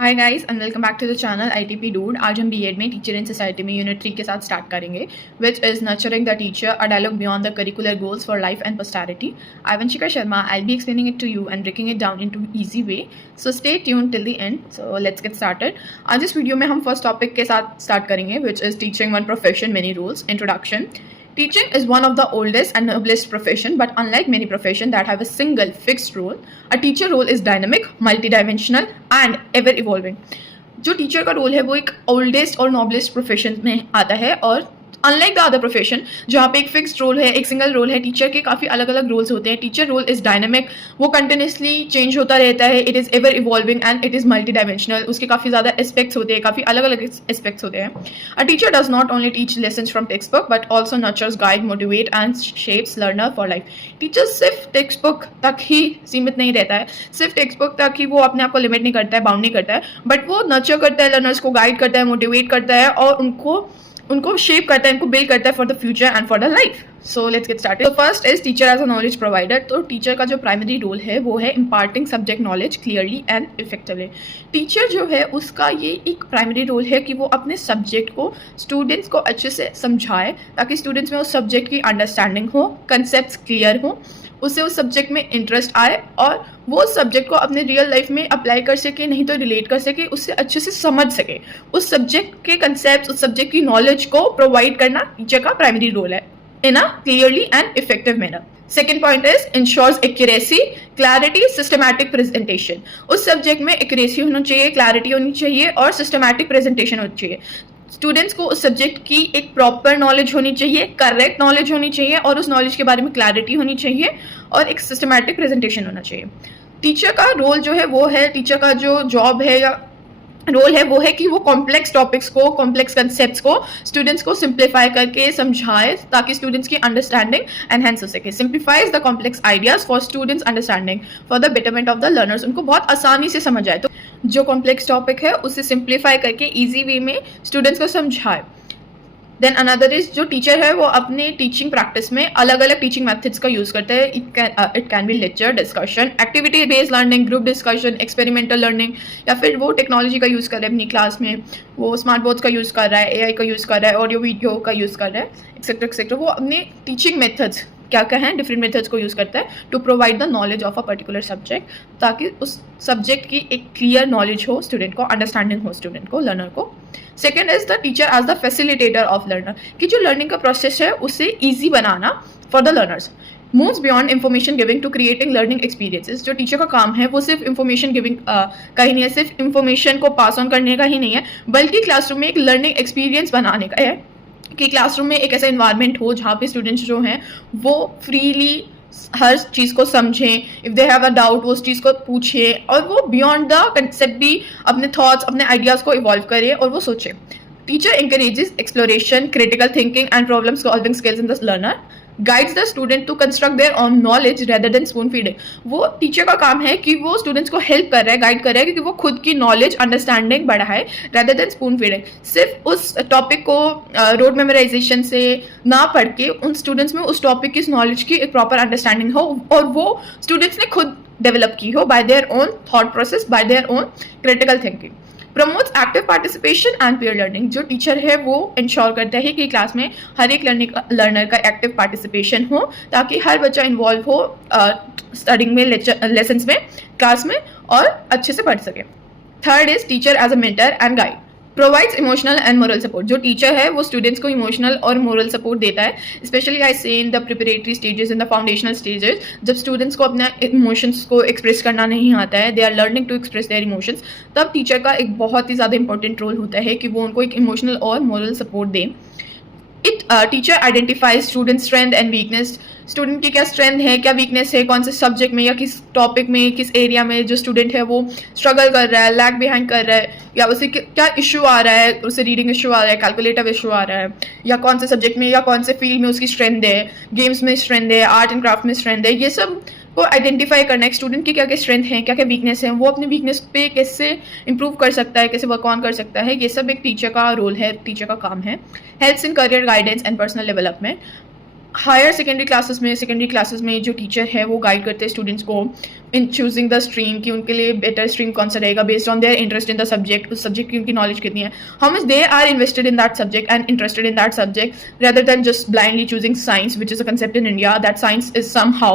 Hi guys and welcome back to the channel ITP dude. आज हम B Ed में teacher in society में unit 3 के साथ स्टार्ट करेंगे, which is nurturing the teacher, a dialogue beyond the curricular goals for life and posterity. I Vanshika Sharma, I be explaining it to you and breaking it down in to easy way, so stay tune till the end. So let's get started. आज इस video में हम first topic के साथ start करेंगे, which is teaching one profession many rules. Introduction. Teaching is one of the oldest and noblest profession, but unlike many professions that have a single fixed role, a teacher role is dynamic, multidimensional and ever evolving. जो teacher का role है वो एक oldest और noblest profession में आता है, और अनलाइक द अदर प्रोफेशन जहाँ पे एक फिक्स्ड रोल है, एक सिंगल रोल है, टीचर के काफ़ी अलग अलग रोल्स होते हैं। टीचर रोल इज़ डायनामिक, वो कंटिन्यूसली चेंज होता रहता है, it is ever evolving and it is multi dimensional. उसके काफ़ी ज़्यादा एस्पेक्ट्स होते हैं, काफ़ी अलग अलग एस्पेक्ट्स होते हैं। A teacher does not only teach lessons from text book but also nurtures, guide, motivate and shapes learner for life. Teacher सिर्फ टेक्स्ट बुक तक ही सीमित नहीं रहता है, सिर्फ टेक्स्ट बुक तक ही वो अपने आप को लिमिट नहीं करता है, बाउंड नहीं करता है, बट वो नर्चर करता है, लर्नर्स को गाइड करता है, मोटिवेट करता है और उनको शेप करता है, उनको बिल्ड करता है for the future and for the life. So let's get started. तो first is teacher as a knowledge provider. तो टीचर का जो प्राइमरी रोल है वो है imparting subject knowledge clearly and effectively. Teacher जो है उसका ये एक प्राइमरी रोल है कि वो अपने सब्जेक्ट को स्टूडेंट्स को अच्छे से समझाए, ताकि स्टूडेंट्स में उस सब्जेक्ट की अंडरस्टैंडिंग हो, कंसेप्ट क्लियर हो, उससे उस सब्जेक्ट में इंटरेस्ट आए और वो उस सब्जेक्ट को अपने रियल लाइफ में अप्लाई कर सके, नहीं तो रिलेट कर सके, उससे अच्छे से समझ सके। उस सब्जेक्ट के कंसेप्ट, उस सब्जेक्ट की नॉलेज को प्रोवाइड करना टीचर का प्राइमरी रोल है in a clearly and effective manner. Second point is ensures accuracy, clarity, systematic presentation. उस सब्जेक्ट में एक्यूरेसी होनी चाहिए, क्लैरिटी होनी चाहिए और सिस्टमैटिक प्रेजेंटेशन होनी चाहिए। स्टूडेंट्स को उस सब्जेक्ट की एक प्रॉपर नॉलेज होनी चाहिए, करेक्ट नॉलेज होनी चाहिए और उस नॉलेज के बारे में क्लैरिटी होनी चाहिए और एक सिस्टमैटिक प्रेजेंटेशन होना चाहिए। टीचर का रोल जो है वो है, टीचर का जो जॉब है या रोल है वो है कि वो कॉम्प्लेक्स टॉपिक्स को, कॉम्प्लेक्स कंसेप्ट्स को स्टूडेंट्स को सिंप्लीफाई करके समझाए, ताकि स्टूडेंट्स की अंडरस्टैंडिंग एनहेंस हो सके। Simplifies the complex ideas for students understanding for the betterment of the learners. उनको बहुत आसानी से समझ आए, तो जो कॉम्प्लेक्स टॉपिक है उसे सिंप्लीफाई करके ईजी वे में स्टूडेंट्स को समझाए। देन अनदर इज जो टीचर है वो अपने टीचिंग प्रैक्टिस में अलग अलग टीचिंग मेथड्स का यूज़ करते हैं। It can be lecture, discussion, activity based learning, group discussion, experimental learning, या फिर वो टेक्नोलॉजी का यूज़ कर रहा है अपनी क्लास में, वो स्मार्ट बोर्ड्स का यूज़ कर रहा है, AI का यूज़ कर रहा है, ऑडियो वीडियो का यूज़ कर रहा है, एक्सेट्रा एक्सेट्रा। वो अपने टीचिंग मेथड्स क्या क्या हैं, डिफरेंट मेथड्स को यूज़ करता है to provide the knowledge of a particular subject, ताकि उस सब्जेक्ट की एक क्लियर नॉलेज हो स्टूडेंट को, अंडरस्टैंडिंग हो स्टूडेंट को, लर्नर को। Second is the teacher as the facilitator of learner, कि जो लर्निंग का प्रोसेस है उसे ईजी बनाना for the learners. Moves beyond information giving to creating learning experiences. जो टीचर का काम है वो सिर्फ इंफॉर्मेशन गिविंग का ही नहीं है, सिर्फ इंफॉर्मेशन को पास ऑन करने का ही नहीं है, बल्कि क्लासरूम में एक लर्निंग एक्सपीरियंस बनाने का है, कि क्लासरूम में एक ऐसा इन्वायरमेंट हो जहाँ पे स्टूडेंट्स जो हैं वो फ्रीली हर चीज़ को समझें, if they have a doubt वो उस चीज़ को पूछें, और वो बियॉन्ड द कंसेप्ट भी अपने थॉट्स, अपने आइडियाज़ को इवॉल्व करें और वो सोचें। Teacher encourages exploration, critical thinking and problem solving skills in the learner, guides the student to construct their own knowledge rather than spoon feeding। वो टीचर का काम है कि वो स्टूडेंट्स को हेल्प कर रहा है, गाइड कर रहा है, क्योंकि वो खुद की नॉलेज, अंडरस्टैंडिंग बढ़ाए rather than spoon feeding। सिर्फ उस टॉपिक को रोड मेमोराइजेशन से ना पढ़ के उन स्टूडेंट्स में उस टॉपिक की, नॉलेज की एक प्रॉपर अंडरस्टैंडिंग हो और वो स्टूडेंट्स ने खुद डेवलप की हो bye their own thought process, bye their own critical thinking. Promotes active participation and peer learning. जो टीचर है वो इंश्योर करता है कि क्लास में हर एक लर्नर का एक्टिव पार्टिसिपेशन हो, ताकि हर बच्चा इन्वॉल्व हो स्टडिंग में, लेसन्स में, क्लास में, और अच्छे से पढ़ सके। Third is teacher as a mentor and guide, provides emotional and moral support. जो टीचर है वो स्टूडेंट्स को इमोशनल और मोरल सपोर्ट देता है, specially I say in the preparatory stages, in the foundational stages, जब स्टूडेंट्स को अपने इमोशंस को एक्सप्रेस करना नहीं आता है, they are learning to express their emotions, तब टीचर का एक बहुत ही ज़्यादा इंपॉर्टेंट रोल होता है कि वो उनको एक इमोशनल और मोरल सपोर्ट दें। Teacher identifies student strength and weakness. Student की क्या स्ट्रेंथ है, क्या वीकनेस है, कौन से सब्जेक्ट में या किस टॉपिक में, किस एरिया में जो स्टूडेंट है वो स्ट्रगल कर रहा है, लैग बिहाइंड कर रहा है, या उसे क्या इशू आ रहा है, उसे रीडिंग इशू आ रहा है, कैलकुलेटिव इशू आ रहा है, या कौन से सब्जेक्ट में या कौन से फील्ड में उसकी स्ट्रेंथ है, गेम्स में स्ट्रेंथ है, आर्ट एंड क्राफ्ट में स्ट्रेंथ है। ये सब को आइडेंटिफाई करना है, स्टूडेंट की क्या क्या स्ट्रेंथ है, क्या क्या वीकनेस है, वो अपने वीकनेस पे कैसे इंप्रूव कर सकता है, कैसे वर्क ऑन कर सकता है, ये सब एक टीचर का रोल है, टीचर का काम है। Helps in career guidance and personal development. Secondary classes में जो टीचर है वो गाइड करते हैं स्टूडेंट्स को इन चूजिंग द स्ट्रीम कि उनके लिए बेटर स्ट्रीम कौन सा रहेगा based on their interest in the subject, उस सब्जेक्ट की उनकी नॉलेज कितनी है, how much they are invested in that subject and interested in that subject rather than just blindly choosing science, which is a concept in India that science is somehow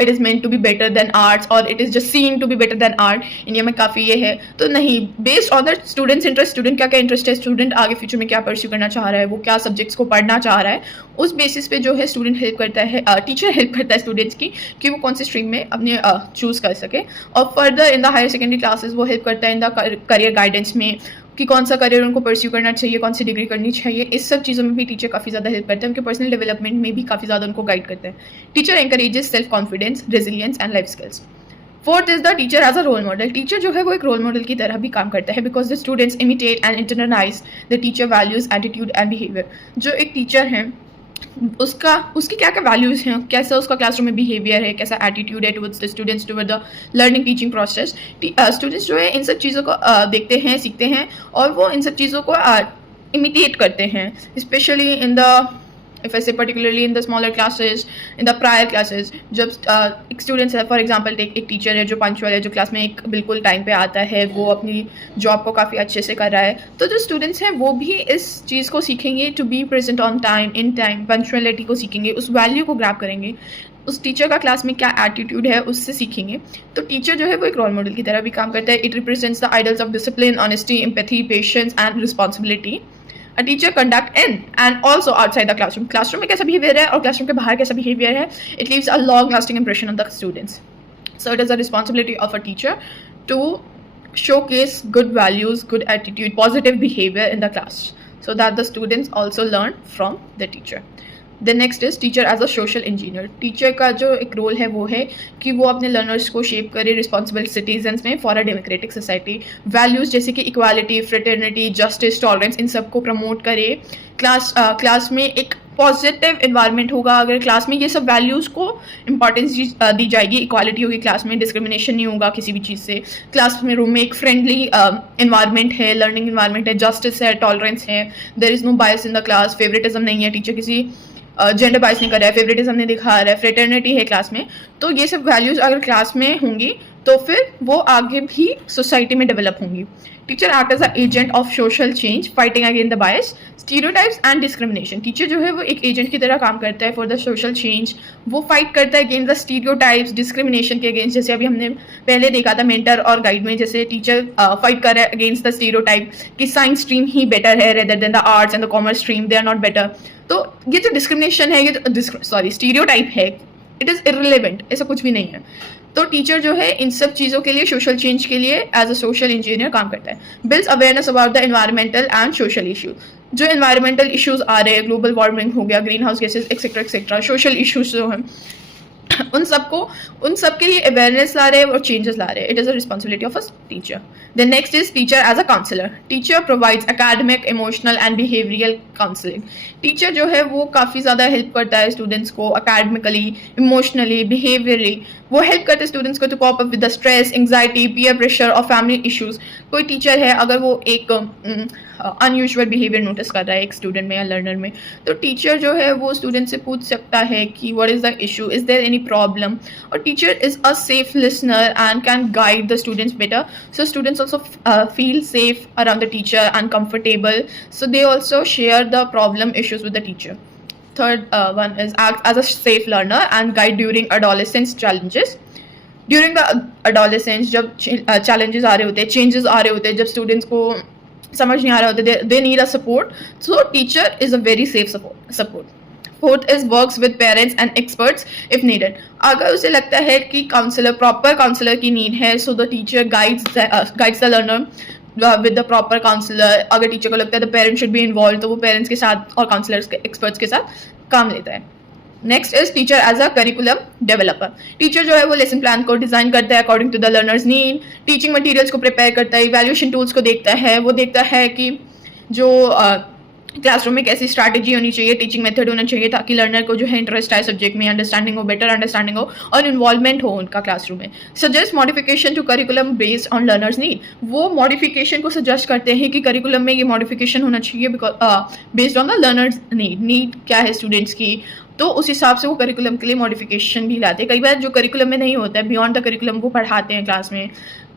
it is meant to be better than arts or it is just seen to be better than art. India में काफ़ी ये है, तो नहीं, based on the students interest, student क्या क्या interest है, student आगे फ्यूचर में क्या परस्यू करना चाह रहा है, वो क्या सब्जेक्ट्स को पढ़ना चाह रहा है, उस बेसिस पे जो है स्टूडेंट हेल्प करता है, टीचर हेल्प करता है स्टूडेंट्स की कि वो कौन सी स्ट्रीम में अपने चूज़ कर सके। और further in the higher secondary classes वो हेल्प करता है इन द करियर गाइडेंस में कि कौन सा करियर उनको परस्यू करना चाहिए, कौन सी डिग्री करनी चाहिए, इस सब चीज़ों में भी टीचर काफ़ी ज़्यादा हेल्प करते हैं, उनके पर्सनल डेवलपमेंट में भी काफ़ी ज़्यादा उनको गाइड करते हैं। Teacher encourages self confidence, resilience and life skills. Fourth is the teacher as a role model. Teacher जो है वो एक रोल मॉडल की तरह भी काम करता है because the students imitate and इंटरनाइज the teacher values, attitude and behaviour. जो एक टीचर है उसकी क्या क्या वैल्यूज़ हैं, कैसा उसका क्लासरूम में बिहेवियर है, कैसा एटीट्यूड है towards the students, toward the learning teaching process. Students जो है इन सब चीज़ों को देखते हैं, सीखते हैं और वो इन सब चीज़ों को इमिटेट करते हैं, specially in the if I say particularly in the smaller classes, in the prior classes, जब एक स्टूडेंट्स है, फॉर एग्जांपल एक टीचर है जो पंक्चुअल है, जो क्लास में एक बिल्कुल टाइम पे आता है, वो अपनी जॉब को काफ़ी अच्छे से कर रहा है, तो जो स्टूडेंट्स हैं वो भी इस चीज़ को सीखेंगे, to be present on time, in time, punctuality को सीखेंगे, उस वैल्यू को ग्रैब करेंगे, उस टीचर का क्लास में क्या एटीट्यूड है उससे सीखेंगे। तो टीचर जो है वो एक रोल मॉडल की तरह भी काम करता है। It represents the idols of discipline, honesty, empathy, patience and responsibility. A teacher conduct in and also outside the classroom. Classroom में कैसा behavior है और classroom के बाहर कैसा behavior है, it leaves a long lasting impression on the students. So it is a responsibility of a teacher to showcase good values, good attitude, positive behavior in the class so that the students also learn from the teacher. The next is teacher as a social engineer. Teacher का जो एक role है वो है कि वो अपने learners को शेप करे रिस्पॉन्सिबल सिटीजन्स में for a democratic society. Values जैसे कि इक्वालिटी, फ्रेटर्निटी, जस्टिस, टॉलरेंस, इन सब को प्रमोट करे। क्लास में एक पॉजिटिव इन्वायरमेंट होगा अगर क्लास में ये सब वैल्यूज़ को इंपॉर्टेंस दी जाएगी। इक्वालिटी होगी क्लास में, डिस्क्रिमिनेशन नहीं होगा किसी भी चीज़ से। क्लास में रूम में एक फ्रेंडली इन्वायरमेंट है, लर्निंग इन्वायरमेंट है, जस्टिस है, टॉलरेंस है, there is no bias in the class, favouritism नहीं है, टीचर किसी जेंडर बाइस नहीं कर रहा है, फेवरेटिज्म नहीं दिखा रहा है, फ्रेटर्निटी है क्लास में। तो ये सब वैल्यूज़ अगर क्लास में होंगी तो फिर वो आगे भी सोसाइटी में डेवलप होंगी। Teacher act as a agent of social change, fighting against the bias, stereotypes and discrimination. Teacher जो है वो एक एजेंट की तरह काम करता है फॉर द सोशल चेंज। वो फाइट करता है अगेंस्ट द स्टीरियोटाइप्स, डिस्क्रिमिनेशन के अगेंस्ट। जैसे अभी हमने पहले देखा था मेंटर और गाइड में, जैसे टीचर फाइट कर रहा है अगेंस्ट द स्टीरियोटाइप कि साइंस स्ट्रीम ही बेटर है rather than the arts and the commerce stream, they are not better. तो ये जो डिस्क्रिमिनेशन है, ये जो स्टीरियोटाइप है, इट इज़ इररिलेवेंट, ऐसा कुछ भी नहीं है। तो टीचर जो है इन सब चीज़ों के लिए, सोशल चेंज के लिए एज अ सोशल इंजीनियर काम करता है। Builds awareness about the environmental and social issue. जो एनवायरमेंटल इश्यूज आ रहे हैं, ग्लोबल वार्मिंग हो गया, green house gases etcetera etcetera, social issues जो हैं उन सब के लिए अवेयरनेस ला रहे हैं और चेंजेस ला रहे हैं। It is a responsibility of a teacher. The next is teacher as a counsellor. Teacher provides academic, emotional and behavioural counselling. Teacher जो है वो काफ़ी ज़्यादा हेल्प करता है स्टूडेंट्स को अकेडमिकली, इमोशनली, बिहेवियरली। वो हेल्प करते हैं स्टूडेंट्स को to cope up with the stress, anxiety, peer pressure और फैमिली इश्यूज़। कोई टीचर है अगर वो एक अनयूजुअल बिहेवियर नोटिस कर रहा है एक स्टूडेंट में या लर्नर में, तो टीचर जो है वो स्टूडेंट से पूछ सकता है कि what is the issue, is there any problem. और teacher is a safe listener and can guide the students better, so students also feel safe around the teacher and comfortable, so they also share the problem issues with the teacher. Third one is act as a safe learner and guide during adolescence challenges. During the adolescence जब challenges आ रहे होते हैं, changes आ रहे होते हैं, जब students को समझ नहीं आ रहा होता, they need a support, so teacher is a very safe support. Fourth is works with parents and experts if needed. अगर उसे लगता है कि काउंसलर, प्रॉपर काउंसलर की नीड है, so the teacher guides the learner with the proper counselor. अगर teacher को लगता है the parents should be involved, तो वो पेरेंट्स के साथ और काउंसलर्स के, एक्सपर्ट्स के साथ काम लेता है। Next is teacher as a curriculum developer. Teacher जो है वो लेसन प्लान को डिज़ाइन करता है according to the learners need, teaching materials को प्रिपेयर करता है, इवैल्यूएशन टूल्स को देखता है, वो देखता है कि जो क्लासरूम में कैसी स्ट्रैटेजी होनी चाहिए, टीचिंग मेथड होना चाहिए ताकि लर्नर को जो है इंटरेस्ट आए सब्जेक्ट में, अंडरस्टैंडिंग हो, बेटर अंडरस्टैंडिंग हो और इन्वॉल्वमेंट हो उनका क्लासरूम में। Suggest modification to curriculum based on learners need, वो मॉडिफिकेशन को सजेस्ट करते हैं कि करिकुलम में ये मॉडिफिकेशन होना चाहिए based on the learners need क्या है स्टूडेंट्स की, तो उस हिसाब से वो करिकुलम के लिए मॉडिफिकेशन भी लाते हैं। कई बार जो करिकुलम में नहीं होता है, बियॉन्ड द करिकुलम वो पढ़ाते हैं क्लास में,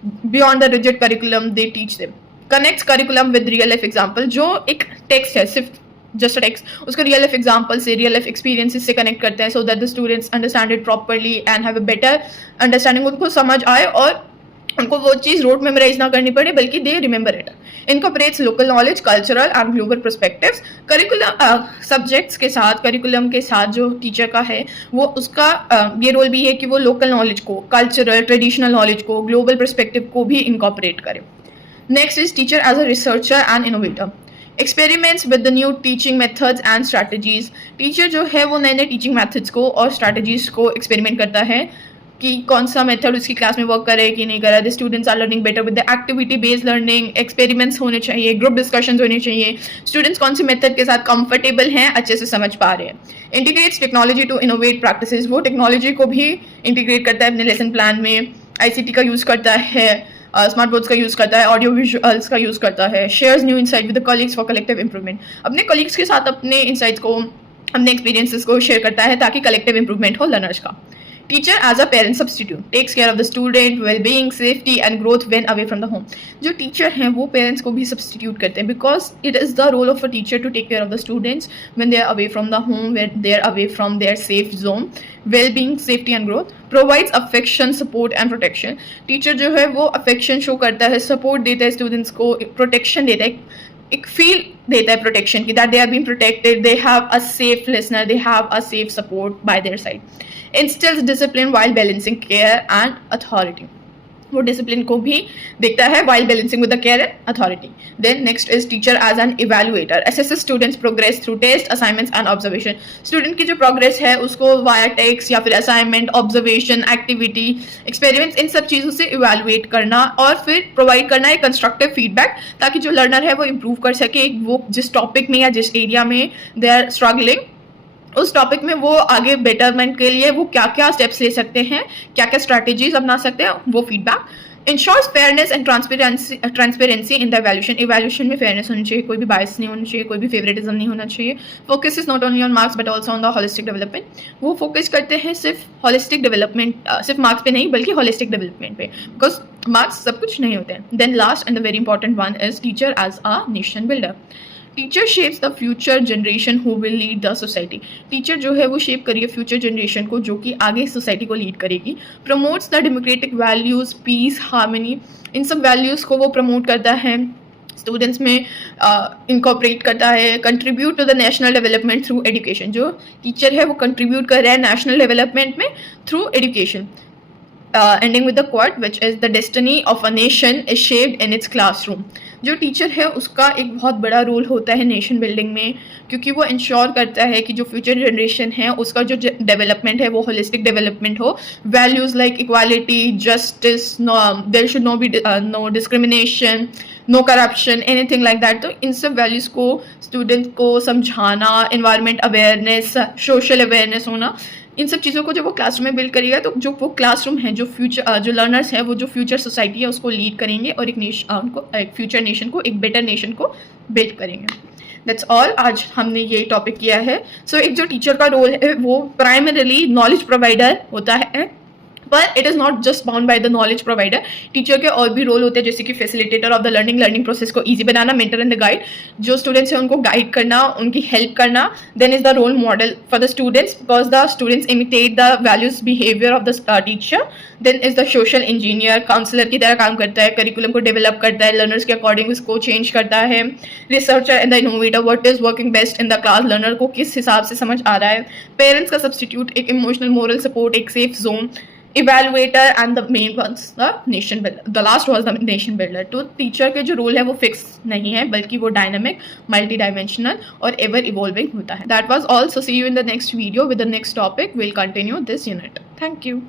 beyond the rigid curriculum they teach them. Connects curriculum with real life example, जो एक टेक्स्ट है सिर्फ जस्ट अ टेक्स्ट, उसको रियल लाइफ एग्जाम्पल से, रियल लाइफ एक्सपीरियंसेस से कनेक्ट करते हैं so that the students understand it properly and have a better understanding, उनको समझ आए और उनको वो चीज़ रोड मेमोराइज ना करनी पड़े बल्कि they remember it. Incorporates local knowledge, cultural and global perspectives, curriculum subjects के साथ, करिकुलम के साथ जो टीचर का है वो उसका ये रोल भी है कि वो लोकल नॉलेज को, कल्चरल ट्रेडिशनल नॉलेज को, ग्लोबल पर्सपेक्टिव को भी इनकॉर्पोरेट करे। Next is teacher as a researcher and innovator, experiments with the new teaching methods and strategies, teacher जो है वो नए नए टीचिंग मेथड्स को और स्ट्रैटेजीज को एक्सपेरिमेंट करता है कि कौन सा मेथड उसकी क्लास में वर्क करे कि नहीं करे। The students are learning better with the activity based learning, experiments होने चाहिए, ग्रुप डिस्कशंस होने चाहिए, स्टूडेंट्स कौन सी मेथड के साथ कंफर्टेबल हैं, अच्छे से समझ पा रहे हैं। Integrates technology to innovate practices, वो टेक्नोलॉजी को भी इंटीग्रेट करता है अपने लेसन प्लान में, आईसीटी का यूज़ करता है, स्मार्ट बोर्ड्स का यूज़ करता है, ऑडियो विजुअल्स का यूज़ करता है, shares new insight with the colleagues for collective improvement, अपने कलीग्स के साथ अपने इनसाइट्स को, अपने एक्सपीरियंसेस को शेयर करता है ताकि कलेक्टिव इंप्रूवमेंट हो लर्नर्स का। Teacher as a parent substitute, takes care of the student well being, safety and growth when away from the home, जो टीचर हैं वो पेरेंट्स को भी सब्सटीट्यूट करते हैं because it is the role of a teacher to take care of the students when they are away from the home, when they are away from their safe zone, well being, safety and growth, provides affection, support and protection, teacher जो है वो affection show करता है, support देता है students को, protection देता है, एक फील देता है प्रोटेक्शन की, that they are being protected, they have a safe listener, they have a safe support by their side. Instils discipline while balancing care and authority, वो डिसिप्लिन को भी देखता है while balancing with the care and authority. Then next is teacher as an evaluator, assesses students progress through test, assignments and observation, student की जो progress है उसको via text या फिर असाइनमेंट, ऑब्जर्वेशन, एक्टिविटी, एक्सपेरिमेंट्स, इन सब चीज़ों से इवैल्यूएट करना और फिर प्रोवाइड करना एक कंस्ट्रक्टिव फीडबैक ताकि जो लर्नर है वो इम्प्रूव कर सके, वो जिस टॉपिक में या जिस एरिया में दे आर स्ट्रगलिंग उस टॉपिक में वो आगे बेटरमेंट के लिए वो क्या क्या स्टेप्स ले सकते हैं, क्या क्या स्ट्रैटेजीज अपना सकते हैं, वो feedback. Ensures fairness and transparency in the evaluation में फेयरनेस होनी चाहिए, कोई भी बायस नहीं होनी चाहिए, कोई भी फेवरेटिज्म नहीं होना चाहिए। Focus is not only on marks but also on the holistic development, वो फोकस करते हैं सिर्फ होलिस्टिक डेवलपमेंट, सिर्फ मार्क्स पे नहीं बल्कि होलिस्टिक डेवलपमेंट पे, बिकॉज मार्क्स सब कुछ नहीं होते हैं। Then last and the very important one is teacher as a nation builder, teacher shapes the future generation who will lead the society, teacher जो है वो शेप करिए फ्यूचर जनरेशन को जो कि आगे सोसाइटी को लीड करेगी। Promotes the democratic values, peace, harmony, इन सब वैल्यूज़ को वो प्रमोट करता है, स्टूडेंट्स में इनकॉर्पोरेट करता है। Contribute to the national development through education, जो टीचर है वो कंट्रीब्यूट कर रहा है नेशनल डेवलपमेंट में through education. Ending with the quote which is the destiny of a nation is shaped in its classroom, जो टीचर है उसका एक बहुत बड़ा रोल होता है नेशन बिल्डिंग में, क्योंकि वो इंश्योर करता है कि जो फ्यूचर जनरेशन है उसका जो डेवलपमेंट है वो होलिस्टिक डेवलपमेंट हो। Values like equality, justice, there should no be no discrimination, no corruption, anything like that. तो इन सब वैल्यूज़ को स्टूडेंट को समझाना, इन्वायरमेंट अवेयरनेस, सोशल अवेयरनेस होना, इन सब चीज़ों को जब वो क्लासरूम में बिल्ड करेगा तो जो वो क्लासरूम है, जो फ्यूचर जो लर्नर्स हैं वो जो फ्यूचर सोसाइटी है उसको लीड करेंगे और उनको एक फ्यूचर नेशन को, एक बेटर नेशन को बिल्ड करेंगे। दैट्स ऑल, आज हमने ये टॉपिक किया है। सो एक जो टीचर का रोल है वो प्राइमरीली नॉलेज प्रोवाइडर होता है, पर it is not just bound by the knowledge provider, teacher के और भी रोल होते हैं जैसे कि facilitator of the learning process को ईजी बनाना, मेंटर एंड द गाइड, जो स्टूडेंट्स हैं उनको गाइड करना, उनकी हेल्प करना। Then is the role model for the students because the students imitate the values behaviour of the teacher. Then is the social engineer, counsellor की तरह काम करता है, करिकुलम को डेवलप करता है, लर्नर्स के अकॉर्डिंग उसको चेंज करता है। Researcher and the innovator, what is working best in the class, learner को किस हिसाब से समझ आ रहा है। पेरेंट्स का सब्सटीट्यूट, एक इमोशनल मोरल सपोर्ट, एक safe zone. Evaluator and the main ones the nation builder, the last was the nation builder। तो टीचर के जो रोल है वो फिक्स नहीं है बल्कि वो डायनामिक, मल्टी डायमेंशनल और एवर इवॉल्विंग होता है। That was all, so see you in the next video with the next topic. We'll continue this unit. Thank you.